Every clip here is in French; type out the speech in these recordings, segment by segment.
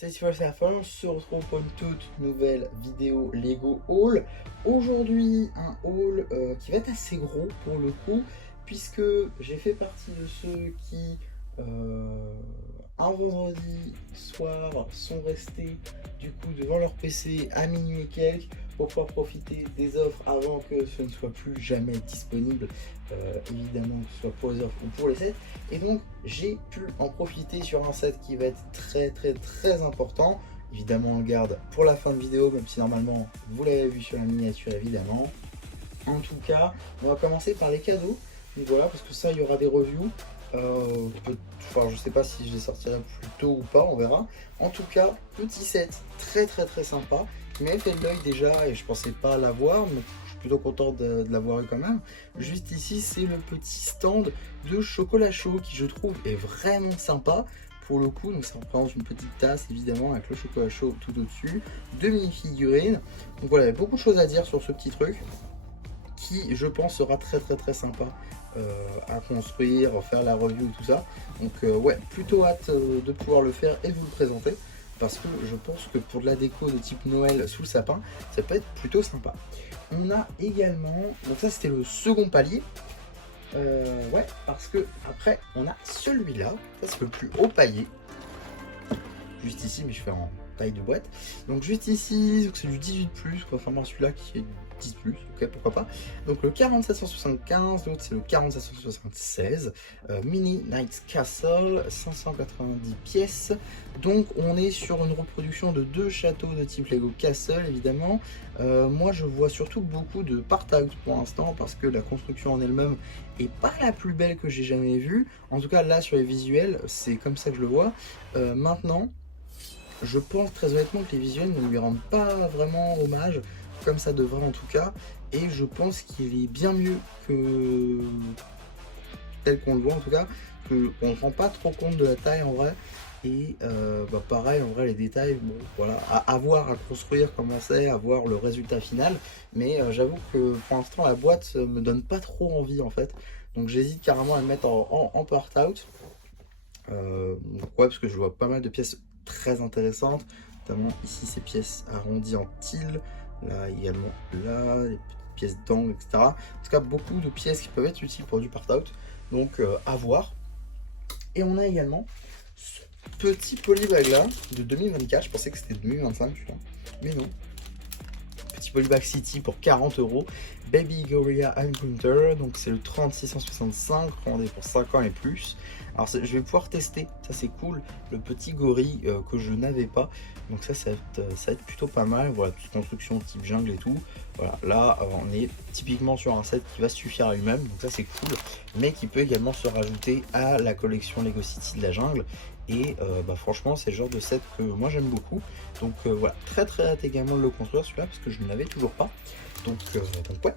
C'est Stéphane, on se retrouve pour une toute nouvelle vidéo Lego Haul. Aujourd'hui, un haul qui va être assez gros pour le coup, puisque j'ai fait partie de ceux qui, un vendredi soir, sont restés du coup devant leur PC à minuit et quelques pour pouvoir profiter des offres avant que ce ne soit plus jamais disponible, évidemment, que ce soit pour les offres ou pour les sets. Et donc j'ai pu en profiter sur un set qui va être très important. Évidemment on le garde pour la fin de vidéo, même si normalement vous l'avez vu sur la miniature évidemment. En tout cas, on va commencer par les cadeaux. Donc voilà, parce que ça il y aura des reviews. Enfin, je sais pas si je les sortirai plus tôt ou pas, on verra. En tout cas, petit set très sympa qui m'avait fait de l'œil déjà et je pensais pas l'avoir, mais je suis plutôt content de l'avoir eu quand même. Juste ici, c'est le petit stand de chocolat chaud qui je trouve est vraiment sympa pour le coup. Donc ça représente une petite tasse évidemment avec le chocolat chaud tout au-dessus, deux mini figurines. Donc voilà, il y a beaucoup de choses à dire sur ce petit truc qui je pense sera très sympa à construire, faire la review et tout ça. Donc ouais, plutôt hâte de pouvoir le faire et de vous le présenter, parce que je pense que pour de la déco de type Noël sous le sapin, ça peut être plutôt sympa. On a également, donc ça c'était le second palier, ouais, parce que après on a celui-là, ça c'est le plus haut palier, juste ici, mais je fais en taille de boîte. Donc juste ici, c'est du 18+, enfin moi celui-là qui est 10+, ok, pourquoi pas. Donc le 4775, l'autre c'est le 4776, Mini Knights Castle, 590 pièces. Donc on est sur une reproduction de deux châteaux de type Lego Castle, évidemment. Moi je vois surtout beaucoup de part-out pour l'instant, parce que la construction en elle-même est pas la plus belle que j'ai jamais vue. En tout cas là sur les visuels, c'est comme ça que je le vois. Maintenant, je pense très honnêtement que les visuels ne lui rendent pas vraiment hommage, comme ça devrait en tout cas, et je pense qu'il est bien mieux que tel qu'on le voit en tout cas, qu'on ne rend pas trop compte de la taille en vrai, et pareil en vrai les détails, bon voilà, à voir, à construire comment c'est, à voir le résultat final, mais j'avoue que pour l'instant la boîte me donne pas trop envie en fait, donc j'hésite carrément à le mettre en part-out. Ouais, parce que je vois pas mal de pièces très intéressantes, notamment ici ces pièces arrondies en til, là également là, les petites pièces d'angle, etc. En tout cas, beaucoup de pièces qui peuvent être utiles pour du part-out, donc à voir. Et on a également ce petit polybag là de 2024, je pensais que c'était 2025 celui-là, mais non. Petit polybag City pour 40 €. Baby Gorilla Encounter, donc c'est le 3665, commandé pour 5 ans et plus. Alors je vais pouvoir tester, ça c'est cool, le petit gorille que je n'avais pas. Donc ça va être plutôt pas mal. Voilà, toute construction type jungle et tout. Voilà, là on est typiquement sur un set qui va suffire à lui-même, donc ça c'est cool, mais qui peut également se rajouter à la collection Lego City de la jungle. Et franchement c'est le genre de set que moi j'aime beaucoup. Donc voilà, très hâte également de le construire celui-là, parce que je ne l'avais toujours pas. Donc ouais.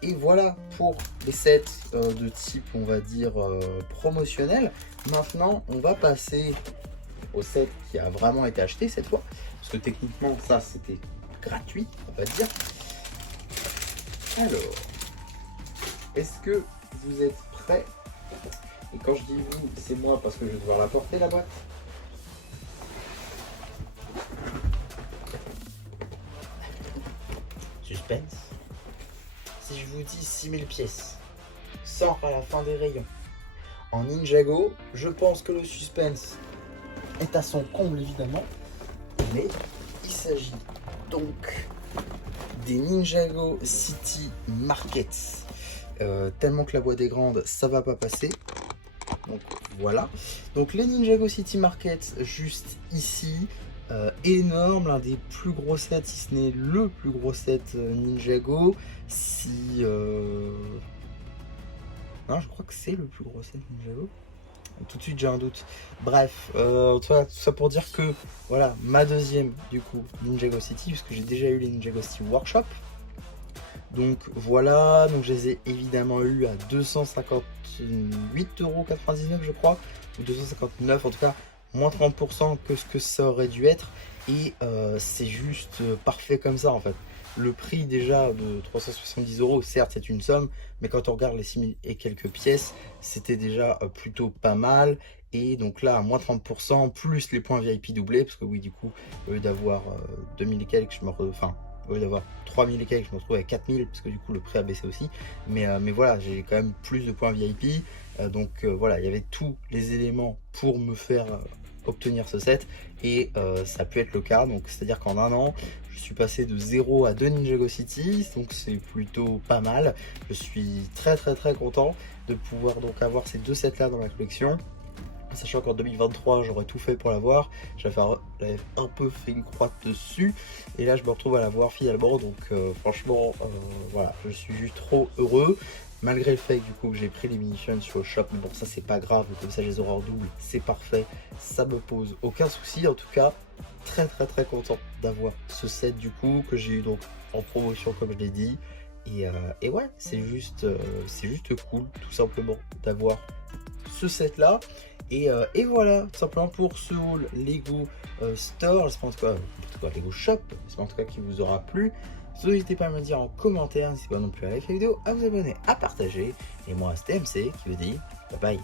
Et voilà pour les sets de type, on va dire, promotionnel. Maintenant, on va passer au set qui a vraiment été acheté cette fois. Parce que techniquement, ça, c'était gratuit, on va dire. Alors, est-ce que vous êtes prêts? Et quand je dis vous, c'est moi, parce que je vais devoir la porter, la boîte. Suspense. Si je vous dis 6000 pièces, sort à la fin des rayons, en Ninjago, je pense que le suspense est à son comble évidemment, mais il s'agit donc des Ninjago City Markets. Tellement que la boîte est grande, ça va pas passer. Donc voilà. Donc les Ninjago City Markets, juste ici. Énorme, l'un des plus gros sets, si ce n'est le plus gros set Ninjago. Non, je crois que c'est le plus gros set Ninjago. Tout de suite j'ai un doute. Bref, tout ça pour dire que voilà, ma deuxième du coup Ninjago City, puisque j'ai déjà eu les Ninjago City Workshop. Donc voilà, donc je les ai évidemment eu à 258,99 € je crois, ou 259 en tout cas, moins 30% que ce que ça aurait dû être, et c'est juste parfait comme ça en fait. Le prix déjà de 370 €, certes c'est une somme, mais quand on regarde les 6000 et quelques pièces, c'était déjà plutôt pas mal. Et donc là, à moins 30%, plus les points VIP doublés, parce que oui, du coup, au lieu d'avoir 2000 et quelques, enfin, au lieu d'avoir 3000 et quelques, je me retrouve à 4000, parce que du coup, le prix a baissé aussi. Mais voilà, j'ai quand même plus de points VIP. Voilà, il y avait tous les éléments pour me faire obtenir ce set, et ça peut être le cas. Donc, c'est-à-dire qu'en un an, je suis passé de 0 à 2 Ninjago City, donc c'est plutôt pas mal. Je suis très content de pouvoir donc avoir ces deux sets là dans ma collection, sachant qu'en 2023 j'aurais tout fait pour l'avoir. J'avais un peu fait une croix dessus, et là je me retrouve à l'avoir finalement. Donc franchement voilà, je suis juste trop heureux, malgré le fait que du coup j'ai pris les munitions sur le shop. Mais bon, ça c'est pas grave, comme ça je les aurai en double, c'est parfait, ça me pose aucun souci. En tout cas, très content d'avoir ce set du coup, que j'ai eu donc en promotion comme je l'ai dit. Et ouais, c'est juste cool tout simplement d'avoir ce set là. Et voilà, tout simplement pour ce haul Lego Store, j'espère en tout cas Lego Shop, j'espère en tout cas qu'il vous aura plu. Surtout, n'hésitez pas à me le dire en commentaire, n'hésitez pas non plus à liker la vidéo, à vous abonner, à partager. Et moi, c'était MC qui vous dit bye bye.